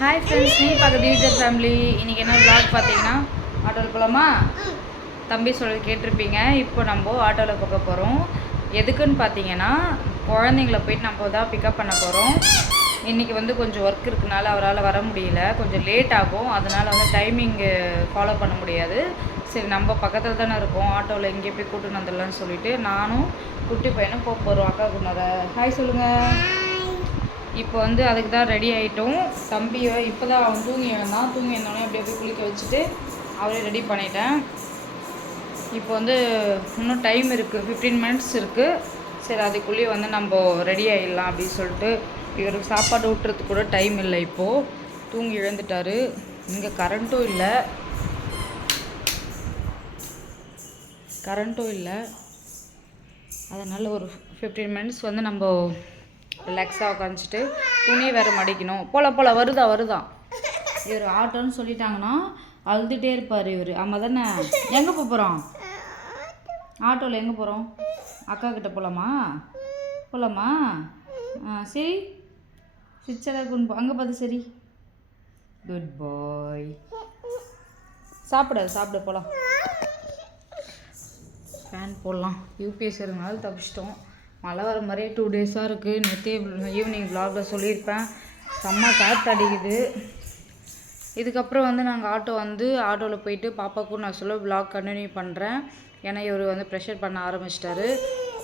Hi friends, நீ பார்க்குறது YouTube family. இன்றைக்கி என்ன விளாக் பார்த்தீங்கன்னா, ஆட்டோவில் போகலாமா? தம்பி சொல்லி கேட்டிருப்பீங்க. இப்போ நம்ம ஆட்டோவில் போக போகிறோம். எதுக்குன்னு பார்த்தீங்கன்னா, குழந்தைங்கள போயிட்டு நம்ம தான் பிக்கப் பண்ண போகிறோம். இன்றைக்கி வந்து கொஞ்சம் ஒர்க் இருக்கனால அவரால் வர முடியல, கொஞ்சம் லேட் ஆகும். அதனால் வந்து டைமிங்கு ஃபாலோ பண்ண முடியாது. சரி, நம்ம பக்கத்தில் தானே இருக்கோம், ஆட்டோவில் எங்கேயே போய் கூட்டின்னு வந்துடலான்னு சொல்லிவிட்டு நானும் குட்டி பையனும் போக போகிறோம். அக்கா குன்னரை ஹாய் சொல்லுங்கள். இப்போ வந்து அதுக்கு தான் ரெடி ஆகிட்டோம். தம்பியை இப்போ தான் அவன் தூங்கி எழுந்தோடனே அப்படியே போய் குளிக்க வச்சுட்டு அவரே ரெடி பண்ணிட்டேன். இப்போ வந்து இன்னும் டைம் இருக்குது, 15 மினிட்ஸ் இருக்குது. சரி, அதுக்குள்ளேயே வந்து நம்ம ரெடி ஆகிடலாம் அப்படின்னு சொல்லிட்டு இவருக்கு சாப்பாடு ஊட்டுறதுக்கு கூட டைம் இல்லை. இப்போது தூங்கி எழுந்துட்டார். இங்கே கரண்ட்டும் இல்லை. அதனால் ஒரு 15 மினிட்ஸ் வந்து நம்ம ரிலாக்ஸாக உட்காந்துச்சிட்டு துணி வேறு மடிக்கணும். போல வருதான். இவர் ஆட்டோன்னு சொல்லிட்டாங்கன்னா அழுதுகிட்டே இருப்பார் இவர். ஆமாம் தானே? எங்கே போகிறோம்? ஆட்டோவில் எங்கே போகிறோம்? அக்கா கிட்ட போகலாமா? சரி, சிச்சராக கொண்டு அங்கே பார்த்து. சரி, குட் பாய். சாப்பிட போகலாம். ஃபேன் போடலாம். யூபிஎஸ் இருந்தனால தப்பிச்சிட்டோம். மழை வர மாதிரியே 2 டேஸாக இருக்குது. நேற்றே ஈவினிங் விலாகில் சொல்லியிருப்பேன், செம்ம காற்று அடிக்குது. இதுக்கப்புறம் வந்து நாங்கள் ஆட்டோவில் போயிட்டு பாப்பாவுக்கும் நான் சொல்ல விலாக் கண்டினியூ பண்ணுறேன். ஏன்னா இவர் வந்து ப்ரெஷர் பண்ண ஆரம்பிச்சிட்டாரு.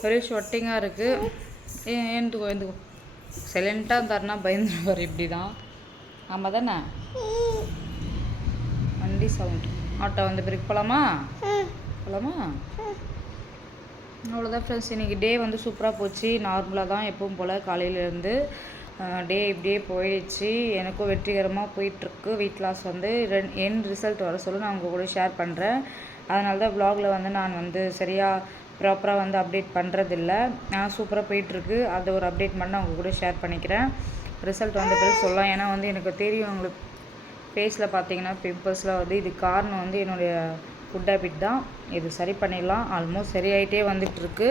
ஒரே ஸ்வெட்டிங்காக இருக்குது. எழுந்துக்கோ சைலண்ட்டாக இருந்தாருன்னா பயந்துருவார். இப்படி தான். ஆமாம் தானே? வண்டி சவுண்ட். ஆட்டோ வந்து பிறகு போகலாமா? அவ்வளோதான் ஃப்ரெண்ட்ஸ். இன்றைக்கி டே வந்து சூப்பராக போச்சு. நார்மலாக தான் எப்பவும் போல் காலையிலேருந்து டே இப்படியே போயிடுச்சு. எனக்கும் வெற்றிகரமாக போயிட்டுருக்கு. வெயிட் லாஸ் வந்து என் ரிசல்ட் வர சொல்ல நான் உங்கள் கூட ஷேர் பண்ணுறேன். அதனால தான் வ்ளாகில் வந்து நான் வந்து சரியாக ப்ராப்பராக வந்து அப்டேட் பண்ணுறதில்ல. நான் சூப்பராக போயிட்டுருக்கு. அதை ஒரு அப்டேட் பண்ண உங்கள் கூட ஷேர் பண்ணிக்கிறேன். ரிசல்ட் வந்த பிறகு சொல்லலாம். ஏன்னா வந்து எனக்கு தெரியும், உங்களுக்கு ஃபேஸில் பார்த்தீங்கன்னா பிம்பிள்ஸ்லாம் வந்து இது காரணம் வந்து என்னுடைய ஃபுட் ஹேபிட் தான். இது சரி பண்ணிடலாம். ஆல்மோஸ்ட் சரியாயிட்டே வந்துட்டுருக்கு.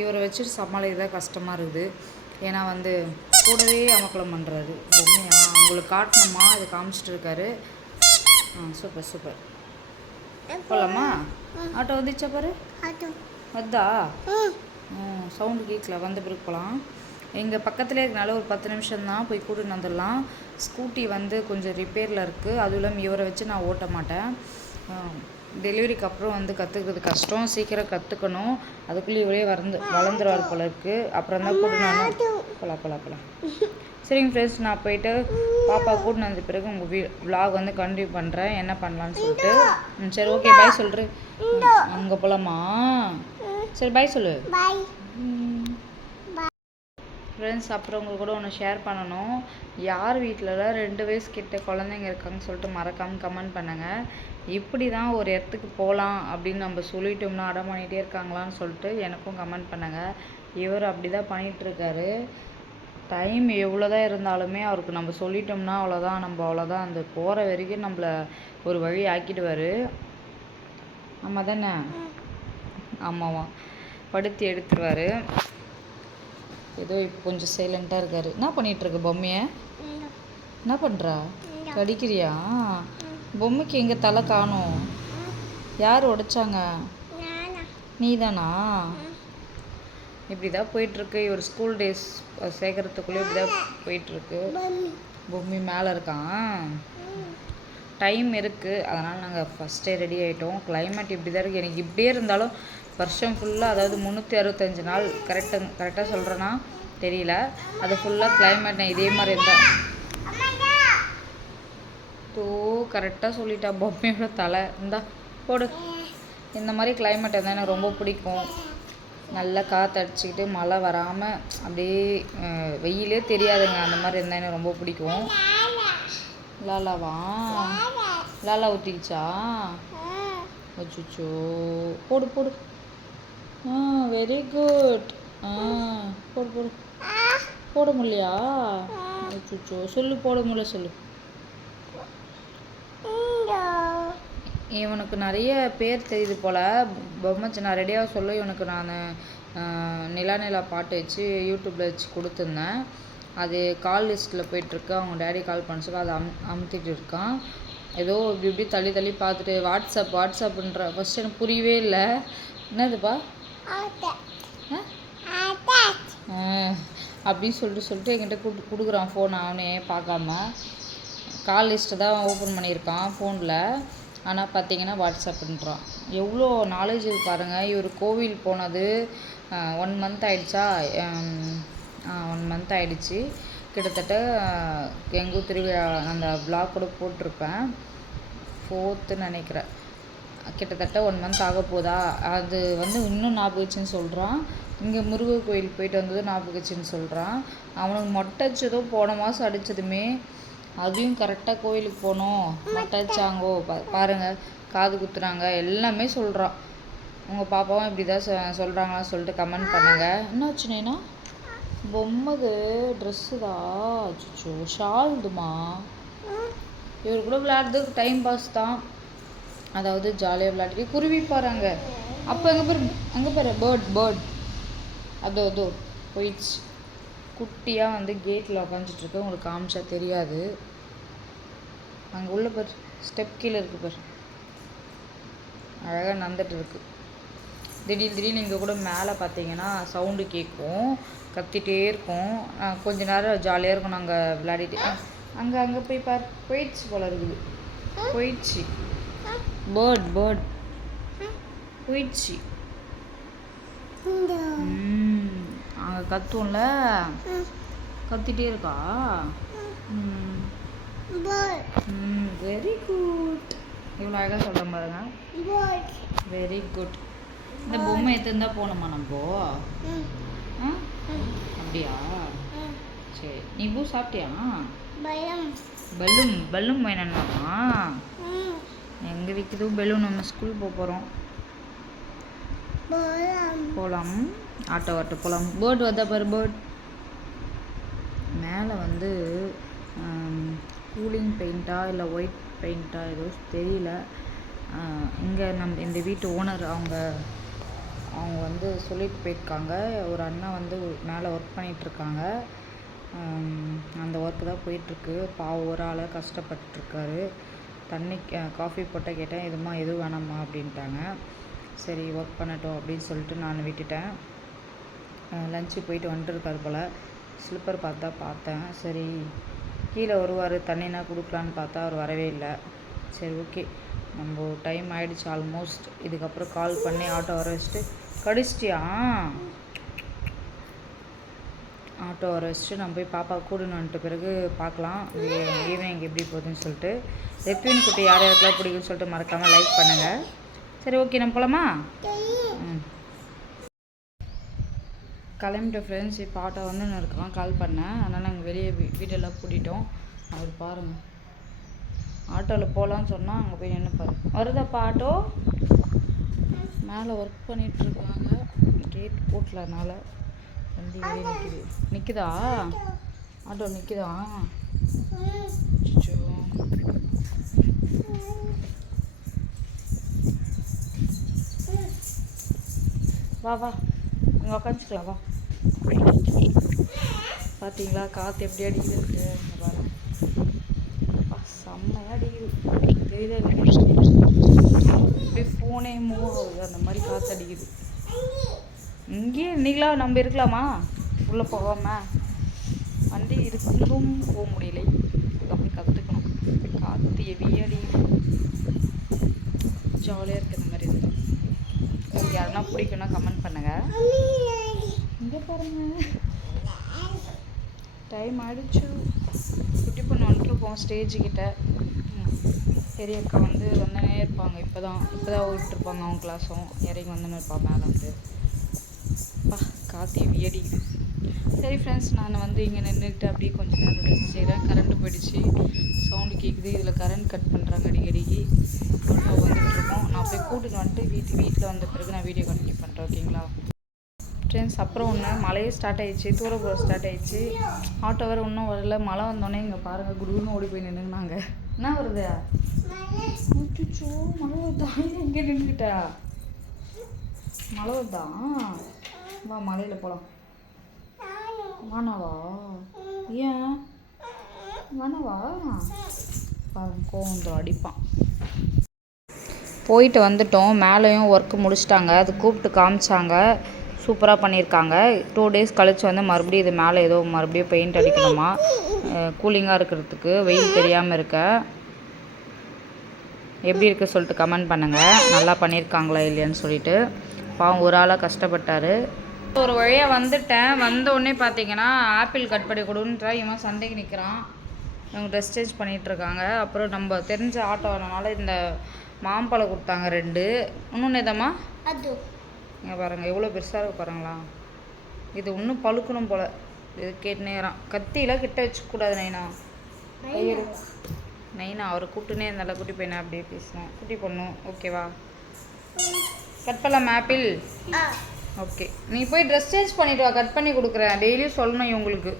இவரை வச்சுட்டு சமாளிக்கதான் கஷ்டமாக இருக்குது. ஏன்னா வந்து கூடவே அமக்கலம் பண்ணுறாரு. பொம்மையா உங்களுக்கு காட்டணுமா? இது காமிச்சிட்டு இருக்காரு. சூப்பர். போகலாமா? ஆட்டோ வந்துச்சா பாரு. வந்தா சவுண்டு கேட்கல. வந்த பிறகு போகலாம். எங்கள் பக்கத்துலேயே இருக்கனால ஒரு 10 நிமிஷம் தான் போய் கூட்டின்னு வந்துடலாம். ஸ்கூட்டி வந்து கொஞ்சம் ரிப்பேரில் இருக்குது. அதுவும் இல்லாமல் இவரை வச்சு நான் ஓட்ட மாட்டேன். டெலிவரிக்கு அப்புறம் வந்து கற்றுக்கிறது கஷ்டம். சீக்கிரம் கற்றுக்கணும். அதுக்குள்ளே இவரே வளர்ந்துருவார் போல இருக்குது. அப்புறம் தான் கூட்டினாலும் போகலாம். சரிங்க ஃப்ரெண்ட்ஸ், நான் போயிட்டு பாப்பா கூட்டின்னு வந்த பிறகு உங்கள் விலாக் வந்து கண்டினியூ பண்ணுறேன், என்ன பண்ணலான்னு சொல்லிட்டு. சரி, ஓகே, பாய் சொல்கிறேன். அங்கே போகலாமா? சரி, பாய் சொல்லு. ஃப்ரெண்ட்ஸ், அப்புறம் உங்களுக்கு கூட ஒன்று ஷேர் பண்ணணும். யார் வீட்டிலலாம் 2 வயசு கிட்ட குழந்தைங்க இருக்காங்கன்னு சொல்லிட்டு மறக்காமல் கமெண்ட் பண்ணுங்கள். இப்படி தான் ஒரு இடத்துக்கு போகலாம் அப்படின்னு நம்ம சொல்லிட்டோம்னா அடம் பண்ணிகிட்டே இருக்காங்களான்னு சொல்லிட்டு எனக்கும் கமெண்ட் பண்ணுங்கள். இவர் அப்படி தான் பண்ணிகிட்ருக்காரு. டைம் எவ்வளோ தான் இருந்தாலுமே அவருக்கு நம்ம சொல்லிட்டோம்னா அவ்வளோதான். அந்த போகிற வரைக்கும் நம்மளை ஒரு வழி ஆக்கிடுவார். ஆமாம் தானே? ஆமாவா, படுத்தி எடுத்துருவார். ஏதோ இப்போ கொஞ்சம் சைலண்ட்டாக இருக்கார். என்ன பண்ணிகிட்ருக்கு பொம்மையை? என்ன பண்ணுறா? கடிக்கிறியா? பொம்மைக்கு எங்கே தலை காணும்? யார் உடைச்சாங்க? நீ தானா? இப்படி தான் போயிட்டுருக்கு. இவர் ஸ்கூல் டேஸ் சேர்க்கறதுக்குள்ளே இப்படி தான் போயிட்டுருக்கு. பொம்மை மேலே இருக்கான். டைம் இருக்குது, அதனால் நாங்கள் ஃபஸ்ட்டே ரெடி ஆகிட்டோம். கிளைமேட் இப்படி தான் இருக்குது. எனக்கு இப்படியே இருந்தாலும் வருஷம் ஃபுல்லாக, அதாவது 365 நாள் கரெக்டாக சொல்கிறேன்னா தெரியல, அது ஃபுல்லாக கிளைமேட் இதே மாதிரி இருந்தால் கரெக்டாக சொல்லிட்டா. பொம்மையோட தலை இந்தா போடு. இந்த மாதிரி கிளைமேட் இருந்தால் எனக்கு ரொம்ப பிடிக்கும். நல்லா காற்றடிச்சிக்கிட்டு மழை வராமல் அப்படியே வெயிலே தெரியாதுங்க. அந்த மாதிரி இருந்தால் எனக்கு ரொம்ப பிடிக்கும். லாலா ஊற்றிக்கிச்சா? அச்சோ, போடு. Very good. போட முடியலையா? அச்சோ, சொல்லு. போட முடியல சொல்லு. இவனுக்கு நிறைய பேர் தெரியுது போல். பொம்மைச்சு நான் ரெடியாக சொல்ல இவனுக்கு நான் நிலா பாட்டு வச்சு யூடியூப்பில் வச்சு கொடுத்துருந்தேன். அது கால் லிஸ்ட்டில் போயிட்டுருக்கு. அவங்க டேடி கால் பண்ண சொல்லி அதை அமுத்திட்டு இருக்கான். ஏதோ இப்படி இப்படி தள்ளி தள்ளி பார்த்துட்டு வாட்ஸ்அப்புன்ற ஃபஸ்ட் எனக்கு புரியவே இல்லை. என்னதுப்பா அப்படின்னு சொல்லிட்டு என்கிட்ட கொடுக்குறான் ஃபோன் அவனே பார்க்காம. கால் லிஸ்ட்டை தான் ஓப்பன் பண்ணியிருக்கான் ஃபோனில். ஆனால் பார்த்தீங்கன்னா வாட்ஸ்அப்புன்றான். எவ்வளோ நாலேஜ் பாருங்கள். இவர் கோவில் போனது 1 மந்த் ஆகிடுச்சா? 1 மந்த் ஆகிடுச்சு கிட்டத்தட்ட. எங்கள் திருவிழா அந்த விளாக் கூட போட்டிருப்பேன், 4th நினைக்கிறேன். கிட்டத்தட்ட 1 மந்த் ஆக போதா. அது வந்து இன்னும் ஞாபகச்சுன்னு சொல்கிறான். இங்கே முருகர் கோயில் போயிட்டு வந்தது ஞாபகச்சுன்னு சொல்கிறான். அவனுக்கு மொட்டை அடிச்சதோ போன மாதம் அடித்ததுமே, அதையும் கரெக்டாக கோயிலுக்கு போனோம், மொட்டை அடிச்சாங்கோ பாருங்கள், காது குத்துறாங்க, எல்லாமே சொல்கிறான். உங்கள் பாப்பாவும் இப்படி தான் சொல்கிறாங்களா சொல்லிட்டு கமெண்ட் பண்ணுங்கள். என்னாச்சுனேனா பொம்மைது ட்ரெஸ்ஸு தான். அச்சோ ஷால்துமா. இவர் கூட விளையாடுறதுக்கு டைம் பாஸ் தான். அதாவது ஜாலியாக விளையாடிட்டு குருவி பாருங்க. அப்போ அங்கே பாரு பேர்ட் அதோ போயிடுச்சு. குட்டியாக வந்து கேட்டில் உக்காந்துட்டுருக்கு. உங்களுக்கு காமிச்சா தெரியாது. அங்கே உள்ள பாரு, ஸ்டெப் கீழே இருக்குது பாரு, அழகாக நடந்துட்டு இருக்கு. திடீர்னு இங்கே கூட மேலே பார்த்தீங்கன்னா சவுண்டு கேட்கும், கத்திகிட்டே இருக்கும். கொஞ்ச நேரம் ஜாலியாக இருக்கும். நாங்கள் விளையாடிட்டு அங்கே போய் போயிடுச்சு போல இருக்குது. போயிடுச்சு பேர்ட் போயிடுச்சு. அங்கே கத்தும்ல, கத்திட்டே இருக்கா. Very good. இவ்வளோ அழகாக சொல்கிற பாருங்க. Very good. இந்த பொம்மை எடுத்துருந்தா போனோமா நம்ம? அப்படியா? சரி, நீ பூ சாப்பிட்டியா? பலூன் வேணும்னாமா? எங்கே விற்கிதோ பெலூன். நம்ம ஸ்கூல் போகிறோம், போகலாம். ஆட்டோ போகலாம். பேர்ட் வந்தா பாரு. பேர்ட் மேலே வந்து கூலிங் பெயிண்ட்டா இல்லை ஒயிட் பெயிண்ட்டா ஏதோ தெரியல. இங்கே இந்த வீட்டு ஓனர் அவங்க வந்து சொல்லிட்டு போயிருக்காங்க. ஒரு அண்ணா வந்து மேலே ஒர்க் பண்ணிகிட்ருக்காங்க. அந்த ஒர்க்கு தான் போயிட்டுருக்கு. பாவம் ஒரு ஆளாக கஷ்டப்பட்டுருக்காரு. தண்ணி காஃபி போட்டால் கேட்டேன், எதுவும் வேணாம்மா அப்படின்ட்டாங்க. சரி ஒர்க் பண்ணட்டும் அப்படின்னு சொல்லிட்டு நான் விட்டுட்டேன். லஞ்சு போயிட்டு வந்துட்டுருக்காரு போல். ஸ்லிப்பர் பார்த்தேன். சரி கீழே வருவார், தண்ணினா கொடுக்கலான்னு பார்த்தா அவர் வரவே இல்லை. சரி ஓகே, நம்ம டைம் ஆகிடுச்சு ஆல்மோஸ்ட். இதுக்கப்புறம் கால் பண்ணி ஆட்டோ வர வச்சுட்டு. கடிச்சிட்டியா? ஆட்டோ வர வச்சுட்டு நம்ம போய் பாப்பா கூடுன்னு வந்துட்டு பிறகு பார்க்கலாம் ஈவினிங் எப்படி போகுதுன்னு சொல்லிட்டு. ரெப்பின் குட்டி யார் யாருக்கெல்லாம் பிடிக்குன்னு சொல்லிட்டு மறக்காமல் லைக் பண்ணுங்கள். சரி ஓகே, நம்ம போகலாமா? கிளம்பிட்டோம் ஃப்ரெண்ட்ஸ். இப்போ ஆட்டோ வந்து நான் இருக்கலாம், கால் பண்ணேன். அதனால் நாங்கள் வெளியே வீட்டெல்லாம் கூட்டிட்டோம். அவர் பாருங்கள், ஆட்டோவில் போகலான்னு சொன்னால் அங்கே போய் நின்றுப்பாரு. வருதாப்பா ஆட்டோ? மேலே ஒர்க் பண்ணிகிட்ருக்காங்க, கேட் போட்டலனால வண்டி வெளியே நிற்குதா? ஆட்டோ நிற்குதா? அச்சோ, வா இங்கே உக்காந்துக்கலாம் வா. பார்த்தீங்களா காற்று எப்படி அடிக்குது? பாருங்க, செம்மையாக அடிக்குது. தெரியல அப்படியே ஃபோனே மூவ் ஆகுது, அந்த மாதிரி காற்று அடிக்குது. இங்கேயே இன்னைக்கெலாம் நம்ம இருக்கலாமா உள்ளே போகாமல்? வண்டி இருந்தும் போக முடியலை. அதுக்கப்புறம் கற்றுக்கணும். காற்று ஹெவியாக அடிக்குது. ஜாலியாக இருக்குது இந்த மாதிரி இருக்குது. உங்களுக்கு யாருன்னா பிடிக்குன்னா கமெண்ட் பண்ணுங்கள். இங்கே பாருங்கள், டைம் ஆகிடுச்சு. குட்டி பொண்ணு வந்துட்டுருக்கோம் ஸ்டேஜுக்கிட்ட. பெரிய அக்கா வந்து வந்துனே இருப்பாங்க. இப்போ தான் விட்டுருப்பாங்க அவங்க கிளாஸும். இறங்கி வந்துன்னு இருப்பாங்க மேலே வந்து. காற்று அடிக்குது. சரி ஃப்ரெண்ட்ஸ், நான் வந்து இங்கே நின்றுட்டு அப்படியே கொஞ்சம் நேரம் ரெஸ்ட் செய்கிறேன். கரண்ட்டு போயிடுச்சு, சவுண்டு கேட்குது. இதில் கரண்ட் கட் பண்ணுறாங்க அடிக்கடிக்கு. ஆட்டோ வந்துட்டுருக்கோம். நான் போய் கூட்டின்னு வந்துட்டு வீட்டில் வந்த பிறகு நான் வீடியோ கண்டினியூ பண்ணுறேன், ஓகேங்களா ஃப்ரெண்ட்ஸ்? அப்புறம் ஒன்று மழையே ஸ்டார்ட் ஆகிடுச்சு, தூரப்போக ஸ்டார்ட் ஆகிடுச்சு. ஆட்டோ வேறு இன்னும் வரல. மழை வந்தோடனே இங்கே பாருங்கள், குடுன்னு ஓடி போய் நின்றுனாங்க. என்ன வருது? அச்சோ, மழை வருதா? எங்கே நின்றுக்கிட்டா? மழை வருதா? வா மலையில் போகலாம். வானாவா? ஏன் வேணவா? கோவம் அடிப்பான். போயிட்டு வந்துட்டோம். மேலேயும் ஒர்க்கு முடிச்சிட்டாங்க. அது கூப்பிட்டு காமிச்சாங்க. சூப்பராக பண்ணியிருக்காங்க. 2 டேஸ் கழித்து வந்து மறுபடியும் இது மேலே ஏதோ மறுபடியும் பெயிண்ட் அடிக்கணுமா, கூலிங்காக இருக்கிறதுக்கு, வெயில் தெரியாமல் இருக்க. எப்படி இருக்குது சொல்லிட்டு கமெண்ட் பண்ணுங்கள். நல்லா பண்ணியிருக்காங்களா இல்லையான்னு சொல்லிட்டு. பாவம் ஒரு ஆளாக கஷ்டப்பட்டார். ஒரு வழியாக வந்துட்டேன். வந்த உடனே பார்த்தீங்கன்னா ஆப்பிள் கட் பண்ணி கொடுன்றா இவன் சண்டைக்கு நிற்கிறான். இவங்க ட்ரெஸ் சேஞ்ச் பண்ணிகிட்ருக்காங்க. அப்புறம் நம்ம தெரிஞ்ச ஆட்டோனால இந்த மாம்பழம் கொடுத்தாங்க 2. இன்னொன்று எதம்மா இங்கே பாருங்கள் எவ்வளோ பெருசாக இருக்கு பாருங்களா. இது இன்னும் பழுக்கணும் போல். இது கேட்டுனேறான். கத்தியெலாம் கிட்ட வச்சுக்கூடாது நைனா. நைனா அவரை கூப்பிட்டுனே இருந்தால குட்டி பையனை அப்படியே பேசினேன். குட்டி பொண்ணும் ஓகேவா? கட் பண்ணலாம் ஆப்பிள். ஓகே நீ போய் ட்ரெஸ் சேஞ்ச் பண்ணிவிட்டு வா. கட் பண்ணி கொடுக்குறேன். டெய்லியும் சொல்லணும் இவங்களுக்கு.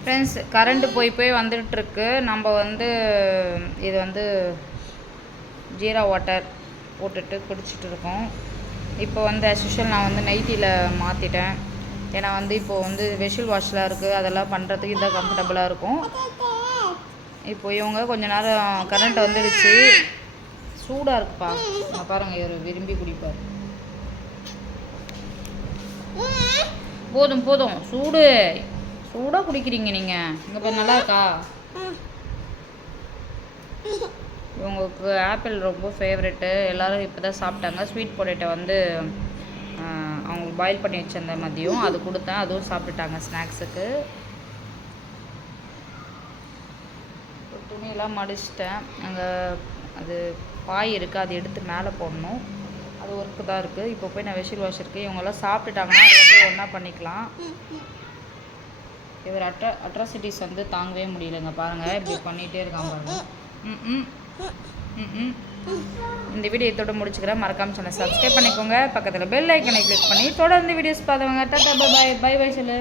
ஃப்ரெண்ட்ஸ் கரண்ட்டு போய் வந்துட்டுருக்கு. நம்ம வந்து இது வந்து ஜீரா வாட்டர் போட்டுட்டு குடிச்சிட்டு இருக்கோம். இப்போ வந்து ஆஸ் யூஷுவல் நான் வந்து நைட்டியில் மாற்றிட்டேன். ஏன்னா வந்து இப்போது வந்து வெஷில் வாஷ்லாம் இருக்குது. அதெல்லாம் பண்ணுறதுக்கு இதான் கம்ஃபர்டபுளாக இருக்கும். இப்போ இவங்க கொஞ்ச நேரம் கரண்ட் வந்துடுச்சு. சூடாக இருக்குப்பா. நான் பாருங்கள் இவர் விரும்பி குடிப்பார். போதும் சூடாக குடிக்கிறீங்க நீங்கள். இங்கே போய் நல்லா இருக்கா? இவங்களுக்கு ஆப்பிள் ரொம்ப ஃபேவரெட்டு. எல்லோரும் இப்போ தான் சாப்பிட்டாங்க. ஸ்வீட் பொட்டேட்டோ வந்து அவங்களுக்கு பாயில் பண்ணி வச்சிருந்த மதியம் அது கொடுத்தேன். அதுவும் சாப்பிட்டுட்டாங்க ஸ்நாக்ஸுக்கு. துணியெல்லாம் மடிச்சிட்டேன். அங்கே அது பாய் இருக்குது, அது எடுத்து மேலே போடணும். அது ஒர்க்கு தான் இருக்குது. இப்போ போய் நான் வெஷில் வாஷ் இருக்குது. இவங்கெல்லாம் சாப்பிட்டுட்டாங்கன்னா அது வந்து ஒன்றா பண்ணிக்கலாம். இவர் அட்ராசிட்டிஸ் வந்து தாங்கவே முடியலைங்க. பாருங்கள் இப்படி பண்ணிகிட்டே இருக்காங்க பாருங்கள். இந்த வீடியோ இதோட முடிச்சுக்கிறேன். மறக்காம சேனல் சப்ஸ்கிரைப் பண்ணிக்கோங்க. பக்கத்தில் பெல் ஐக்கனை கிளிக் பண்ணி தொடர்ந்து வீடியோஸ் பார்த்தவங்க டாடா பை பை சொல்லு.